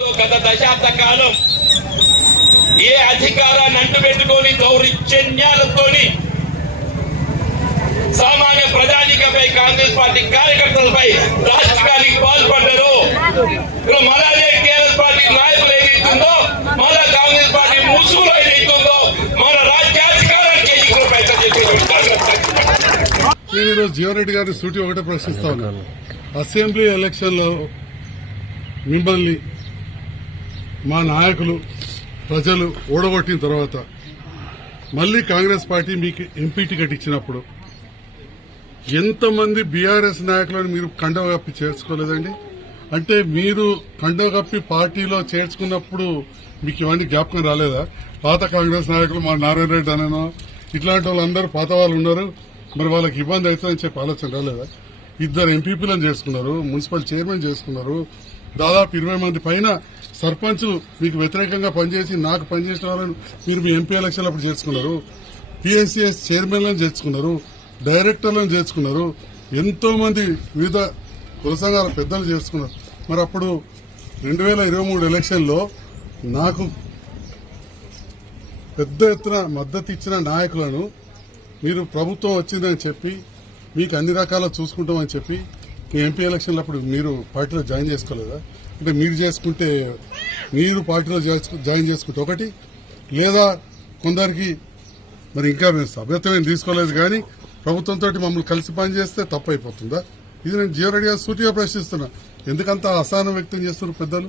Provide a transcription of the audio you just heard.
గత దశాబ్ద కాలం ఏ అధికారాన్ని అంటుపెట్టుకొని దౌర్జన్యాలతోని సామాన్య ప్రజానికపై కాంగ్రెస్ పార్టీ కార్యకర్తలపై రాష్ట్రానికి పాల్పడ్డారు. మళ్ళా టీఆర్ఎస్ పార్టీ నాయకులు ఏదైతుందో, మళ్ళా కాంగ్రెస్ పార్టీ ముసుగులో ఏదైతుందో మన రాజ్యాధికారం చేసి ప్రయత్నం చేసి నేను ఈరోజు జీవన్రెడ్డి గారిని సూటి ఒకటే ప్రశ్నిస్తా ఉన్నాను. అసెంబ్లీ ఎలక్షన్ లో మిమ్మల్ని మా నాయకులు ప్రజలు ఓడగొట్టిన తర్వాత మళ్లీ కాంగ్రెస్ పార్టీ మీకు ఎంపీ టికెట్ ఇచ్చినప్పుడు ఎంతమంది బీఆర్ఎస్ నాయకులను మీరు కండవ కప్పి చేర్చుకోలేదండి? అంటే మీరు కండవ కప్పి పార్టీలో చేర్చుకున్నప్పుడు మీకు ఇవన్నీ జ్ఞాపకం రాలేదా? పాత కాంగ్రెస్ నాయకులు మా నారాయణ రెడ్డి అనో ఇట్లాంటి వాళ్ళందరూ పాత వాళ్ళు ఉన్నారు, మరి వాళ్ళకి ఇబ్బంది అవుతుందని చెప్పి ఆలోచన రాలేదా? 2 ఎంపీపీలను చేసుకున్నారు, మున్సిపల్ చైర్మన్ చేసుకున్నారు, దాదాపు 20 మంది పైన సర్పంచ్ మీకు వ్యతిరేకంగా పనిచేసి నాకు పనిచేసిన వాళ్ళని మీరు మీ ఎంపీ ఎలక్షన్ అప్పుడు చేసుకున్నారు, పిఎస్సిఎస్ చైర్మన్లను చేర్చుకున్నారు, డైరెక్టర్లను చేర్చుకున్నారు, ఎంతో మంది వివిధ కుల సంఘాల పెద్దలు చేసుకున్నారు. మరి అప్పుడు 2023 ఎలక్షన్లో నాకు పెద్ద ఎత్తున మద్దతు ఇచ్చిన నాయకులను మీరు ప్రభుత్వం వచ్చిందని చెప్పి మీకు అన్ని రకాల చూసుకుంటామని చెప్పి మీ ఎంపీ ఎలక్షన్లు అప్పుడు మీరు పార్టీలో జాయిన్ చేసుకోలేదా? అంటే మీరు చేసుకుంటే మీరు పార్టీలో జాయిన్ చేసుకుంటే ఒకటి, లేదా కొందరికి మరి ఇంకా మేము సభ్యత్వం తీసుకోలేదు కానీ ప్రభుత్వంతో మమ్మల్ని కలిసి పనిచేస్తే తప్పు అయిపోతుందా? ఇది నేను జీవన్రెడ్డి గారు సూటిగా ప్రశ్నిస్తున్నా. ఎందుకంత అసహనం వ్యక్తం చేస్తున్నారు పెద్దలు?